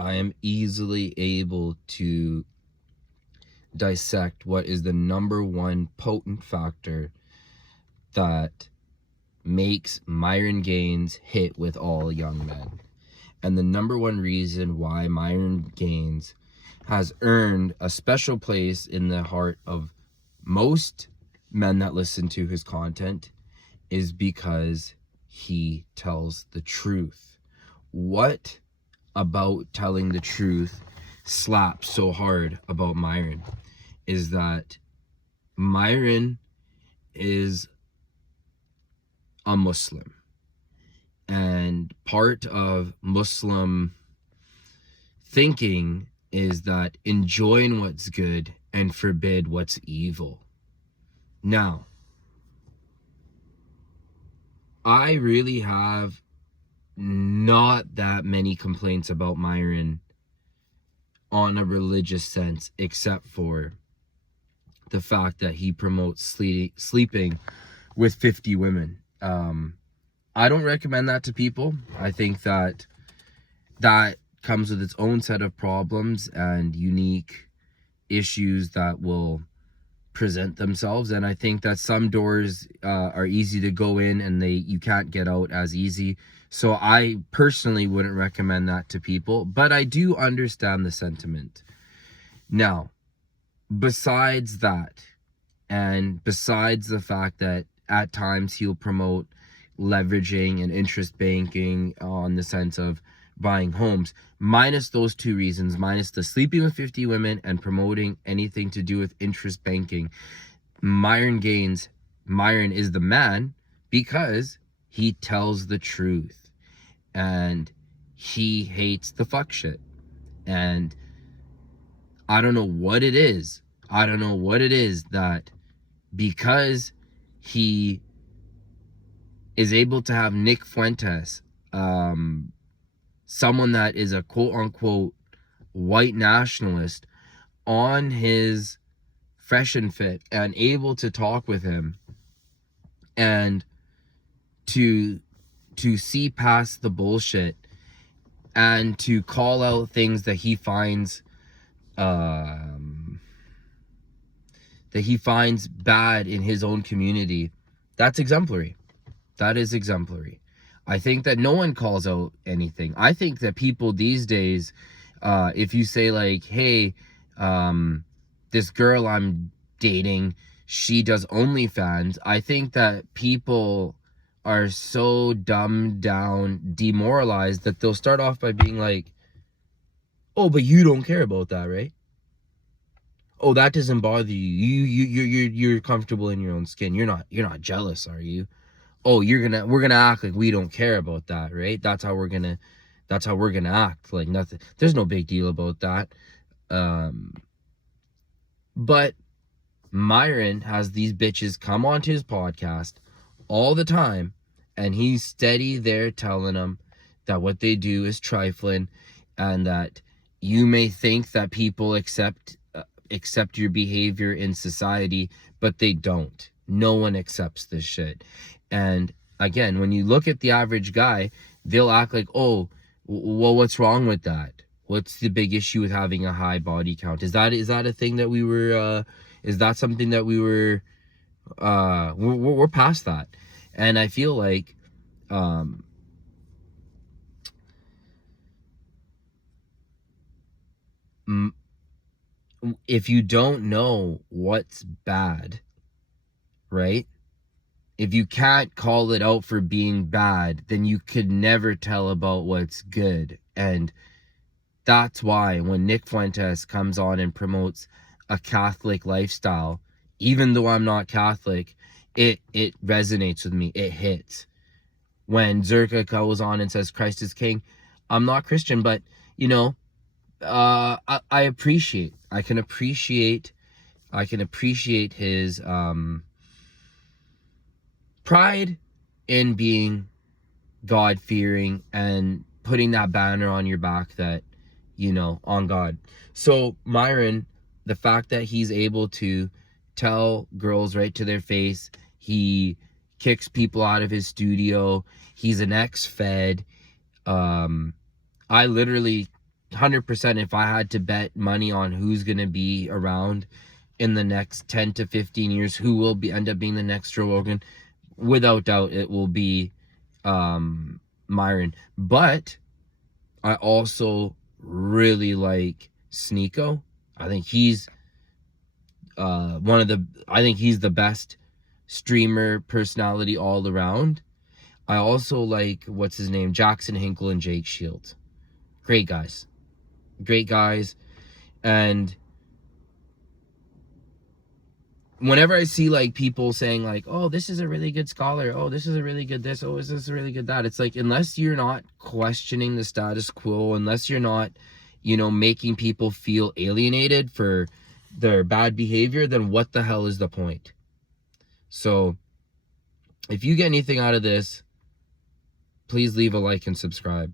I am easily able to dissect what is the number one potent factor that makes Myron Gains hit with all young men. And the number one reason why Myron Gains has earned a special place in the heart of most men that listen to his content is because he tells the truth. What about telling the truth slaps so hard about Myron is that Myron is a Muslim, and part of Muslim thinking is that enjoin what's good and forbid what's evil. Now, I really have not that many complaints about Myron on a religious sense, except for the fact that he promotes sleeping with 50 women. I don't recommend that to people. I think that comes with its own set of problems and unique issues that will present themselves, and I think that some doors are easy to go in and you can't get out as easy. So I personally wouldn't recommend that to people, but I do understand the sentiment. Now, besides that, and besides the fact that at times he'll promote leveraging and interest banking on the sense of buying homes, minus those two reasons, minus the sleeping with 50 women and promoting anything to do with interest banking, Myron is the man because he tells the truth and he hates the fuck shit. And I don't know what it is. That because he is able to have Nick Fuentes, someone that is a quote-unquote white nationalist, on his Fresh and Fit and able to talk with him and to see past the bullshit and to call out things that he finds bad in his own community, that's exemplary. That is exemplary. I think that no one calls out anything. I think that people these days, if you say like, hey, this girl I'm dating, she does OnlyFans, I think that people are so dumbed down, demoralized, that they'll start off by being like, oh, but you don't care about that, right? Oh, that doesn't bother you. You're comfortable in your own skin. You're not jealous, are you? Oh, we're gonna act like we don't care about that, right? That's how we're gonna act, like nothing. There's no big deal about that. But Myron has these bitches come onto his podcast all the time, and he's steady there telling them that what they do is trifling, and that you may think that people accept your behavior in society, but they don't. No one accepts this shit. And again, when you look at the average guy, they'll act like, oh, well, what's wrong with that? What's the big issue with having a high body count? Is that a thing that we were, is that something that we were, we're past that. And I feel like, if you don't know what's bad, right? If you can't call it out for being bad, then you could never tell about what's good. And that's why when Nick Fuentes comes on and promotes a Catholic lifestyle, even though I'm not Catholic, it resonates with me. It hits. When Zerka goes on and says Christ is King, I'm not Christian, but you know, I can appreciate his pride in being God-fearing and putting that banner on your back that, you know, on God. So Myron, the fact that he's able to tell girls right to their face, he kicks people out of his studio, he's an ex-Fed. I literally 100%, if I had to bet money on who's going to be around in the next 10 to 15 years, who will end up being the next Joe Rogan, without doubt, it will be Myron. But I also really like Sneeko. I think he's I think he's the best streamer personality all around. I also like, what's his name, Jackson Hinkle and Jake Shields. Great guys. And whenever I see like people saying like, oh, this is a really good scholar, oh, this is a really good this, oh, this is a really good that, it's like, unless you're not questioning the status quo, unless you're not, you know, making people feel alienated for their bad behavior, then what the hell is the point? So if you get anything out of this, please leave a like and subscribe.